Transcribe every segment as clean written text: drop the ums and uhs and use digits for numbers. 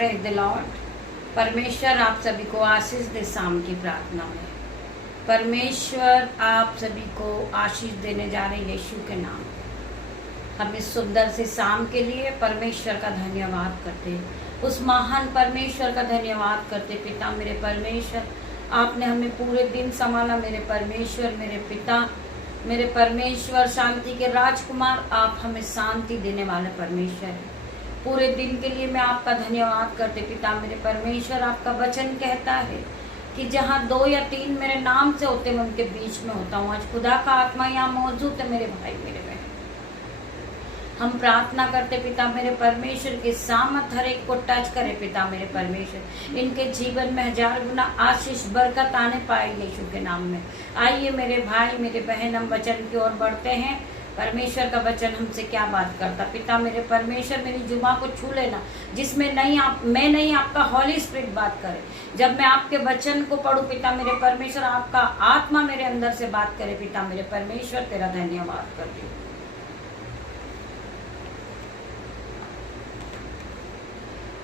Praise the Lord. परमेश्वर आप सभी को आशीष दे। शाम की प्रार्थना में परमेश्वर आप सभी को आशीष देने जा रहे हैं यीशु के नाम। हम इस सुंदर से शाम के लिए परमेश्वर का धन्यवाद करते, उस महान परमेश्वर का धन्यवाद करते। पिता मेरे परमेश्वर, आपने हमें पूरे दिन संभाला। मेरे परमेश्वर, मेरे पिता, मेरे परमेश्वर, शांति के राजकुमार, आप हमें शांति देने वाले परमेश्वर हैं। पूरे दिन के लिए मैं आपका धन्यवाद करते। पिता मेरे परमेश्वर, आपका वचन कहता है कि जहाँ 2 या 3 मेरे नाम से होते मैं उनके बीच में होता हूँ। आज खुदा का आत्मा यहाँ मौजूद है। मेरे भाई, मेरे बहन, हम प्रार्थना करते पिता मेरे परमेश्वर की सामर्थ हर एक को टच करे। पिता मेरे परमेश्वर, इनके जीवन में 1000 गुना आशीष बरकत आने पाए यीशु के नाम में। आइए मेरे भाई, मेरे बहन, हम वचन की ओर बढ़ते हैं। परमेश्वर का वचन हमसे क्या बात करता। पिता मेरे परमेश्वर, मेरी जुबान को छू लेना जिसमें मैं नहीं आपका हॉली स्पिरिट बात करे। जब मैं आपके वचन को पढ़ूं पिता मेरे परमेश्वर, आपका आत्मा मेरे अंदर से बात करे। पिता मेरे परमेश्वर, तेरा धन्यवाद करती हूँ।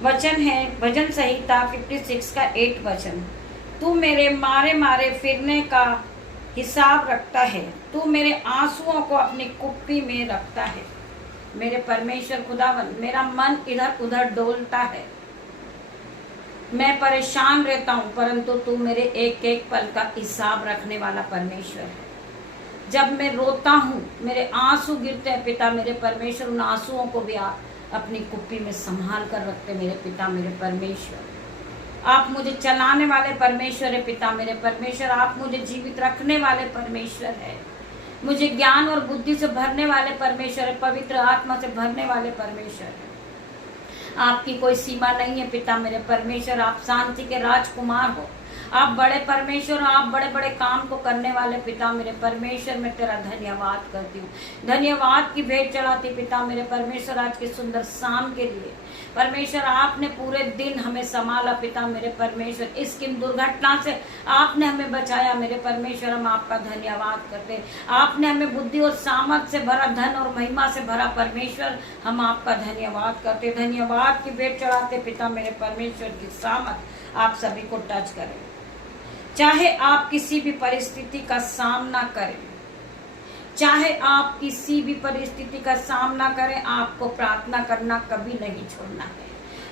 वचन है भजन संहिता 56 का 8 वचन। तू मेरे मारे मारे फिरने का हिसाब रखता है, तू मेरे आंसुओं को अपनी कुप्पी में रखता है। मेरे परमेश्वर खुदावन, मेरा मन इधर उधर डोलता है, मैं परेशान रहता हूँ, परंतु तू मेरे एक एक पल का हिसाब रखने वाला परमेश्वर है। जब मैं रोता हूँ, मेरे आंसू गिरते हैं पिता मेरे परमेश्वर, उन आंसुओं को भी आप अपनी कुप्पी में संभाल कर रखते। मेरे पिता मेरे परमेश्वर, आप मुझे चलाने वाले परमेश्वर है। पिता मेरे परमेश्वर, आप मुझे जीवित रखने वाले परमेश्वर है। मुझे ज्ञान और बुद्धि से भरने वाले परमेश्वर है, पवित्र आत्मा से भरने वाले परमेश्वर है। आपकी कोई सीमा नहीं है पिता मेरे परमेश्वर। आप शांति के राजकुमार हो, आप बड़े परमेश्वर, आप बड़े बड़े काम को करने वाले पिता मेरे परमेश्वर। मैं तेरा धन्यवाद करती हूँ, धन्यवाद की भेंट चढ़ाती पिता मेरे परमेश्वर। आज की सुंदर शाम के लिए परमेश्वर, आपने पूरे दिन हमें संभाला पिता मेरे परमेश्वर। इस किम दुर्घटना से आपने हमें बचाया मेरे परमेश्वर। हम आपका धन्यवाद करते। आपने हमें बुद्धि और सामर्थ से भरा, धन और महिमा से भरा परमेश्वर। हम आपका धन्यवाद करते, धन्यवाद की भेंट चढ़ाते पिता मेरे परमेश्वर की सामर्थ आप सभी को टच करें। चाहे आप किसी भी परिस्थिति का सामना करें, चाहे आप किसी भी परिस्थिति का सामना करें, आपको प्रार्थना करना कभी नहीं छोड़ना है।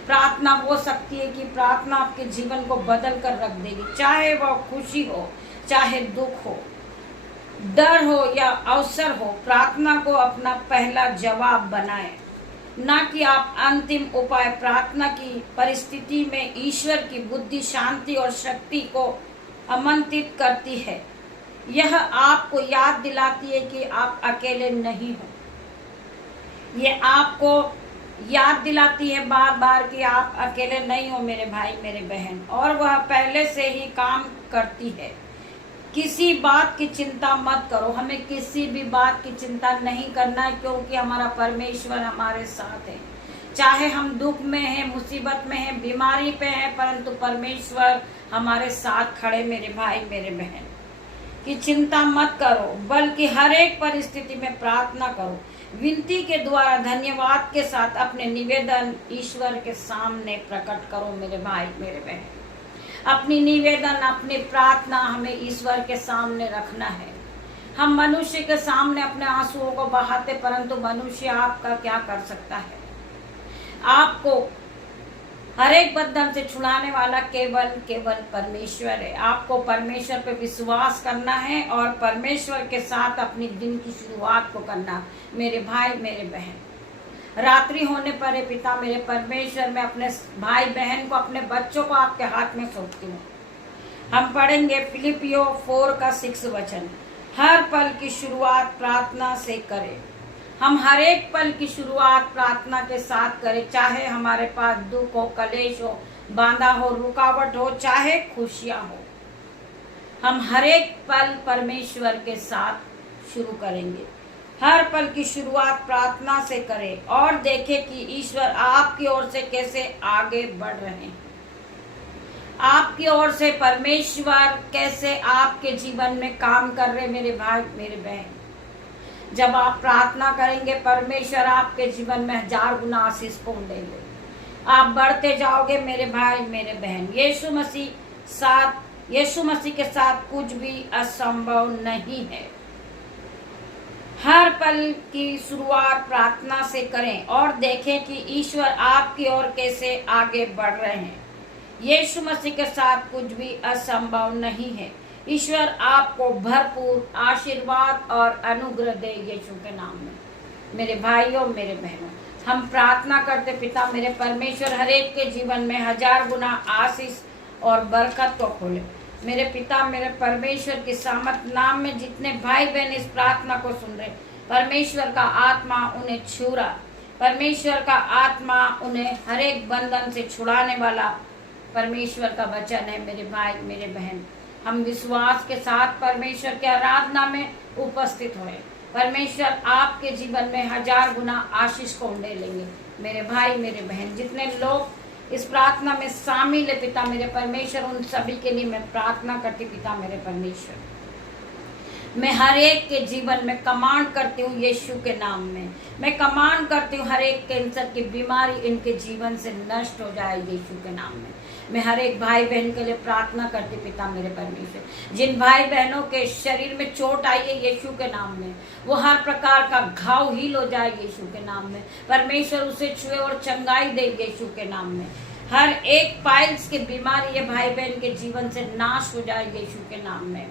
प्रार्थना वो शक्ति है कि प्रार्थना आपके जीवन को बदल कर रख देगी। चाहे वह खुशी हो, चाहे दुख हो, डर हो या अवसर हो, प्रार्थना को अपना पहला जवाब बनाएं, ना कि आप अंतिम उपाय। प्रार्थना की परिस्थिति में ईश्वर की बुद्धि, शांति और शक्ति को आमंत्रित करती है। यह आपको याद दिलाती है कि आप अकेले नहीं हो। ये आपको याद दिलाती है बार बार कि आप अकेले नहीं हो मेरे भाई, मेरे बहन, और वह पहले से ही काम करती है। किसी बात की चिंता मत करो। हमें किसी भी बात की चिंता नहीं करना है, क्योंकि हमारा परमेश्वर हमारे साथ है। चाहे हम दुख में हैं, मुसीबत में हैं, बीमारी पे हैं, परंतु परमेश्वर हमारे साथ खड़े। मेरे भाई, मेरे बहन, की चिंता मत करो, बल्कि हर एक परिस्थिति में प्रार्थना करो। विनती के द्वारा धन्यवाद के साथ अपने निवेदन ईश्वर के सामने प्रकट करो। मेरे भाई, मेरे बहन, अपनी निवेदन, अपनी प्रार्थना हमें ईश्वर के सामने रखना है। हम मनुष्य के सामने अपने आंसुओं को बहाते, परंतु मनुष्य आपका क्या कर सकता है। आपको हर एक बंधन से छुड़ाने वाला केवल केवल परमेश्वर है। आपको परमेश्वर पे विश्वास करना है और परमेश्वर के साथ अपनी दिन की शुरुआत को करना। मेरे भाई, मेरे बहन, रात्रि होने पर पिता मेरे परमेश्वर, मैं अपने भाई बहन को, अपने बच्चों को आपके हाथ में सौंपती हूँ। हम पढ़ेंगे फिलिपियो 4 का 6 वचन। हर पल की शुरुआत प्रार्थना से करें। हम हर एक पल की शुरुआत प्रार्थना के साथ करें, चाहे हमारे पास दुख हो, कलेश हो, बांधा हो, रुकावट हो, चाहे खुशियां हो। हम हर एक पल परमेश्वर के साथ शुरू करेंगे। हर पल की शुरुआत प्रार्थना से करें और देखें कि ईश्वर आपकी ओर से कैसे आगे बढ़ रहे हैं। आपकी ओर से परमेश्वर कैसे आपके जीवन में काम कर रहे। मेरे भाई, मेरे बहन, जब आप प्रार्थना करेंगे, परमेश्वर आपके जीवन में 1000 गुना आशीष को देंगे। आप बढ़ते जाओगे मेरे भाई मेरे बहन। यीशु मसीह के साथ कुछ भी असंभव नहीं है। हर पल की शुरुआत प्रार्थना से करें और देखें कि ईश्वर आपकी ओर कैसे आगे बढ़ रहे हैं। यीशु मसीह के साथ कुछ भी असंभव नहीं है। ईश्वर आपको भरपूर आशीर्वाद और अनुग्रह दे यीशु के नाम में। मेरे भाइयों मेरे बहनों, हम प्रार्थना करते पिता मेरे परमेश्वर हर एक के जीवन में 1000 गुना आशीष और बरकत को खोले। मेरे पिता मेरे परमेश्वर की सामर्थ नाम में जितने भाई बहन इस प्रार्थना को सुन रहे, परमेश्वर का आत्मा उन्हें छू रहा। परमेश्वर का आत्मा उन्हें हर एक बंधन से छुड़ाने वाला परमेश्वर का वचन है। मेरे भाई मेरे बहन, हम विश्वास के साथ परमेश्वर के आराधना में उपस्थित हुए। परमेश्वर आपके जीवन में 1000 गुना आशीष को ले लेंगे। मेरे भाई मेरे बहन, जितने लोग इस प्रार्थना में शामिल है पिता मेरे परमेश्वर, उन सभी के लिए मैं प्रार्थना करती पिता मेरे परमेश्वर। मैं हर एक के जीवन में कमांड करती हूँ यीशु के नाम में। मैं कमांड करती हूँ हर एक कैंसर की बीमारी इनके जीवन से नष्ट हो जाए यीशु के नाम में। मैं हर एक भाई बहन के लिए प्रार्थना करती पिता मेरे परमेश्वर। जिन भाई बहनों के शरीर में चोट आई है यीशु के नाम में, वो हर प्रकार का घाव हील हो जाए यीशु के नाम में। परमेश्वर उसे छुए और चंगाई दे यीशु के नाम में। हर एक पाइल्स की बीमारी ये भाई बहन के जीवन से नाश हो जाए यीशु के नाम में।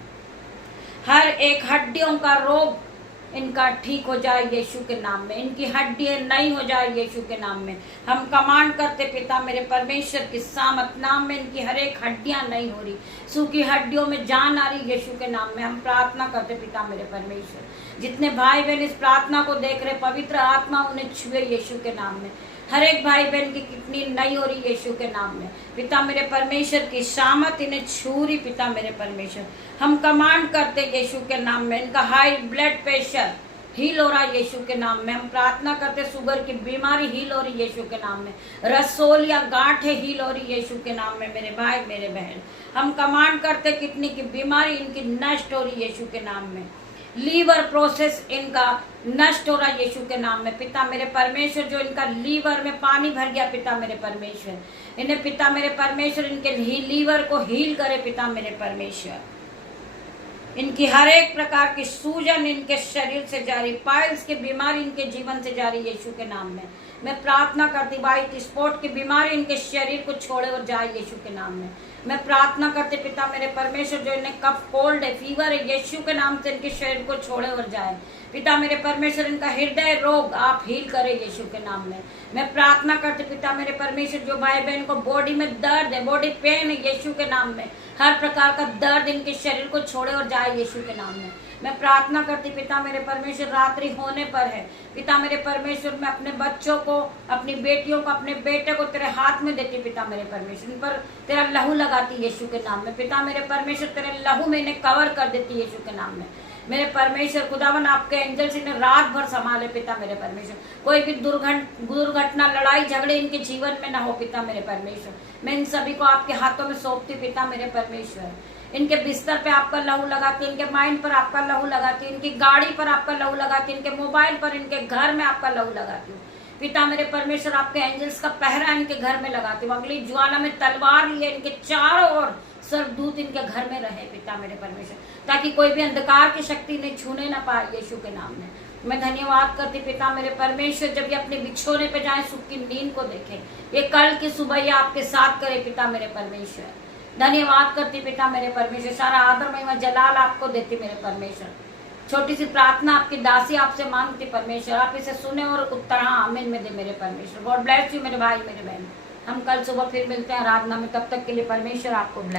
हर एक हड्डियों का रोग इनका ठीक हो जाए यीशु के नाम में। इनकी हड्डियां नई हो जाए यीशु के नाम में। हम कमांड करते पिता मेरे परमेश्वर की सामर्थ नाम में इनकी हर एक हड्डियां नई हो रही, सूखी हड्डियों में जान आ रही यीशु के नाम में। हम प्रार्थना करते पिता मेरे परमेश्वर। जितने भाई बहन इस प्रार्थना को देख रहे, पवित्र आत्मा उन्हें छुए यीशु के नाम में। हर एक भाई बहन की किडनी नई हो रही यीशु के नाम में। पिता मेरे परमेश्वर की सामर्थ इन्हें छू रही पिता मेरे परमेश्वर। हम कमांड करते यीशु के नाम में इनका हाई ब्लड प्रेशर हील हो रहा यीशु के नाम में। हम प्रार्थना करते शुगर की बीमारी हील हो रही यीशु के नाम में। रसोल या गांठें हील हो रही यीशु के नाम में। मेरे भाई मेरे बहन, हम कमांड करते किडनी की बीमारी इनकी नष्ट हो रही यीशु के नाम में। लीवर प्रोसेस इनका नष्ट हो रहा है यीशु के नाम में। पिता मेरे परमेश्वर, जो इनका लीवर में पानी भर गया पिता मेरे परमेश्वर, इन्हें पिता मेरे परमेश्वर इनके लीवर को हील करे पिता मेरे परमेश्वर। इनकी हर एक प्रकार की सूजन इनके शरीर से जारी, पाइल्स की बीमारी इनके जीवन से जारी यीशु के नाम में। मैं प्रार्थना करती वाइट स्पॉट की बीमारी इनके शरीर को छोड़े और जाए यीशु के नाम में। मैं प्रार्थना करती पिता मेरे परमेश्वर, जो इन्हें कफ कोल्ड है फीवर है यीशु के नाम से इनके शरीर को छोड़े और जाए। पिता मेरे परमेश्वर, इनका हृदय रोग आप हील करें यीशु के नाम में। मैं प्रार्थना करती पिता मेरे परमेश्वर, जो भाई बहन को बॉडी में दर्द है, बॉडी पेन है यीशु के नाम में, हर प्रकार का दर्द इनके शरीर को छोड़े और जाए यीशु के नाम में। मैं प्रार्थना करती पिता मेरे परमेश्वर, रात्रि होने पर है पिता मेरे परमेश्वर, मैं अपने बच्चों को, अपनी बेटियों को, अपने बेटे को तेरे हाथ में देती पिता मेरे परमेश्वर। इन पर तेरा लहू लगाती यीशु के नाम में। पिता मेरे परमेश्वर, तेरे लहू में इन्हें कवर कर देती यीशु के नाम में। मेरे परमेश्वर खुदावन, आपके एंजल से इन्हें रात भर संभाले पिता मेरे परमेश्वर। कोई भी दुर्घटना लड़ाई झगड़े इनके जीवन में ना हो पिता मेरे परमेश्वर। मैं इन सभी को आपके हाथों में सौंपती पिता मेरे परमेश्वर। इनके बिस्तर पे आपका लहू लगाती, इनके माइंड पर आपका लहू लगाती, इनकी गाड़ी पर आपका लहू लगाती, इनके मोबाइल पर, इनके घर में आपका लहू लगाती हूँ पिता मेरे परमेश्वर। आपके एंजल्स का पहरा इनके घर में लगाती हूँ। अगली ज्वाला में तलवार लिए इनके चारों ओर सर्वदूत इनके घर में रहे पिता मेरे परमेश्वर, ताकि कोई भी अंधकार की शक्ति नहीं छूने ना पाए यीशु के नाम में। मैं धन्यवाद करती पिता मेरे परमेश्वर, जब ये अपने बिछोने पे जाए सुख की नींद को देखें, ये कल की सुबह ये आपके साथ करे पिता मेरे परमेश्वर। धन्यवाद करती पिता मेरे परमेश्वर। सारा आदर महिमा जलाल आपको देती मेरे परमेश्वर। छोटी सी प्रार्थना आपकी दासी आपसे मांगती परमेश्वर, आप इसे सुने और उत्तर हाँ आमीन में दे मेरे परमेश्वर। गॉड ब्लेस यू मेरे भाई मेरे बहन। हम कल सुबह फिर मिलते हैं आराधना में, तब तक के लिए परमेश्वर आपको ब्लेस।